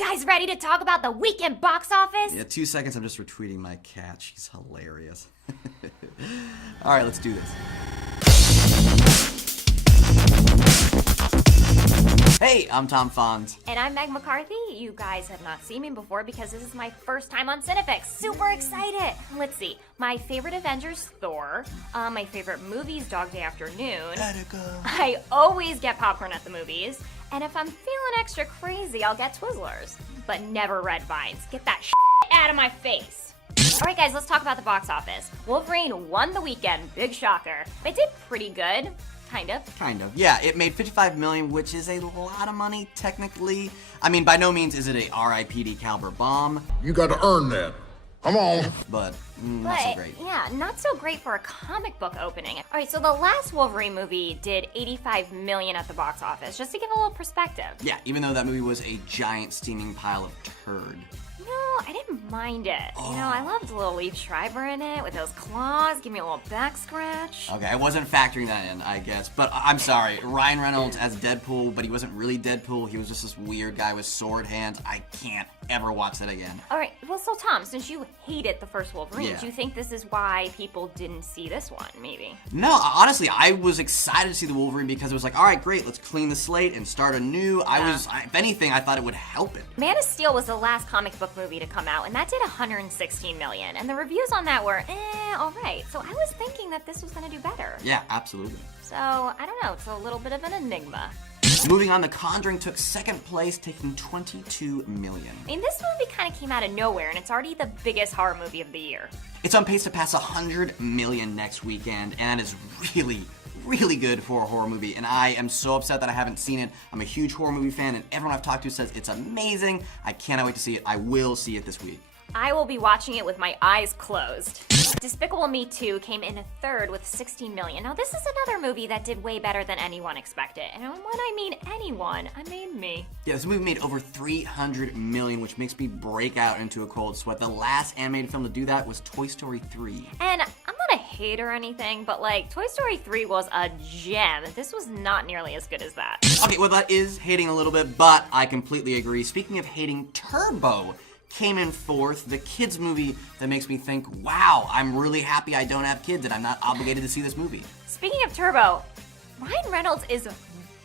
guys ready to talk about the weekend box office? Yeah, 2 seconds, I'm just retweeting my cat. She's hilarious. All right, let's do this. Hey, I'm Tom Font. And I'm Meg McCarthy. You guys have not seen me before because this is my first time on Cinefix. Super excited. Let's see. My favorite Avengers, Thor. My favorite movies, Dog Day Afternoon. I always get popcorn at the movies. And if I'm feeling extra crazy, I'll get Twizzlers. But never Red Vines. Get that out of my face. Alright guys, let's talk about the box office. Wolverine won the weekend. Big shocker. It did pretty good. Kind of. Yeah, it made $55 million, which is a lot of money, technically. I mean, by no means is it a R.I.P.D. caliber bomb. You gotta earn that. Come on. But not so great. Yeah, not so great for a comic book opening. Alright, so the last Wolverine movie did $85 million at the box office, just to give a little perspective. Yeah, even though that movie was a giant steaming pile of turd. No, I didn't mind it. You know, I loved little Liev Schreiber in it with those claws. Give me a little back scratch. Okay, I wasn't factoring that in, I guess. But I'm sorry, Ryan Reynolds as Deadpool, but he wasn't really Deadpool. He was just this weird guy with sword hands. I can't ever watch that again. Alright, well, so Tom, since you hated the first Wolverine, Yeah. do you think this is why people didn't see this one, maybe? No, honestly, I was excited to see the Wolverine because it was like, all right, great, let's clean the slate and start anew. If anything, I thought it would help it. Man of Steel was the last comic book movie to come out, and that did $116 million. And the reviews on that were, alright. So I was thinking that this was gonna do better. Yeah, absolutely. So, I don't know, it's a little bit of an enigma. Moving on, The Conjuring took second place, taking $22 million. I mean, this movie kind of came out of nowhere, and it's already the biggest horror movie of the year. It's on pace to pass $100 million next weekend, and is really good for a horror movie, and I am so upset that I haven't seen it. I'm a huge horror movie fan, and everyone I've talked to says it's amazing. I cannot wait to see it. I will see it this week. I will be watching it with my eyes closed. Despicable Me 2 came in third with $16 million. Now, this is another movie that did way better than anyone expected. And when I mean anyone, I mean me. Yeah, this movie made over $300 million, which makes me break out into a cold sweat. The last animated film to do that was Toy Story 3. And I'm not a hater or anything, but like, Toy Story 3 was a gem. This was not nearly as good as that. Okay, well, that is hating a little bit, but I completely agree. Speaking of hating, Turbo came in fourth, the kids movie that makes me think, wow, I'm really happy I don't have kids and I'm not obligated to see this movie. Speaking of Turbo, Ryan Reynolds is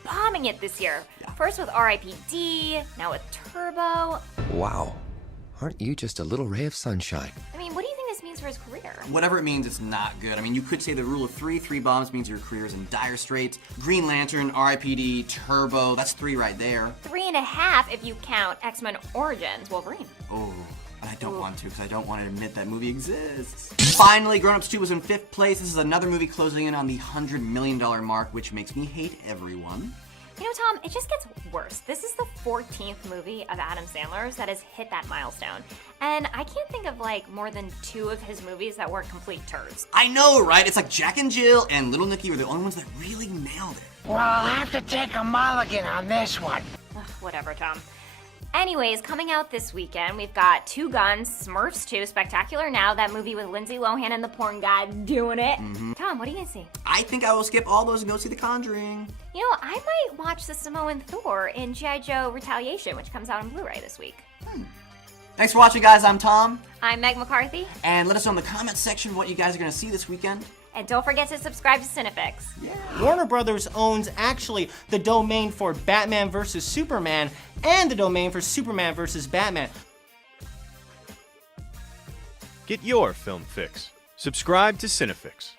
bombing it this year. Yeah. First with R.I.P.D., now with Turbo. Wow, aren't you just a little ray of sunshine? I mean, what do you think this means for his career? Whatever it means, it's not good. I mean, you could say the rule of three bombs means your career is in dire straits. Green Lantern, R.I.P.D., Turbo, that's 3 right there. 3.5 if you count X-Men Origins Wolverine. Oh, and I don't want to because I don't want to admit that movie exists. Finally, Grown Ups 2 was in 5th place. This is another movie closing in on the $100 million mark, which makes me hate everyone. You know, Tom, it just gets worse. This is the 14th movie of Adam Sandler's that has hit that milestone. And I can't think of like more than 2 of his movies that weren't complete turds. I know, right? It's like Jack and Jill and Little Nicky were the only ones that really nailed it. Well, I'll have to take a mulligan on this one. Ugh, whatever, Tom. Anyways, coming out this weekend, we've got Two Guns, Smurfs 2, Spectacular Now, that movie with Lindsay Lohan and the porn guy doing it. Tom, what are you gonna see? I think I will skip all those and go see The Conjuring. You know, I might watch the Samoan Thor in G.I. Joe Retaliation, which comes out on Blu-ray this week. Thanks for watching, guys. I'm Tom. I'm Meg McCarthy. And let us know in the comments section what you guys are going to see this weekend. And don't forget to subscribe to Cinefix. Warner Brothers owns actually the domain for Batman vs. Superman and the domain for Superman vs. Batman. Get your film fix. Subscribe to Cinefix.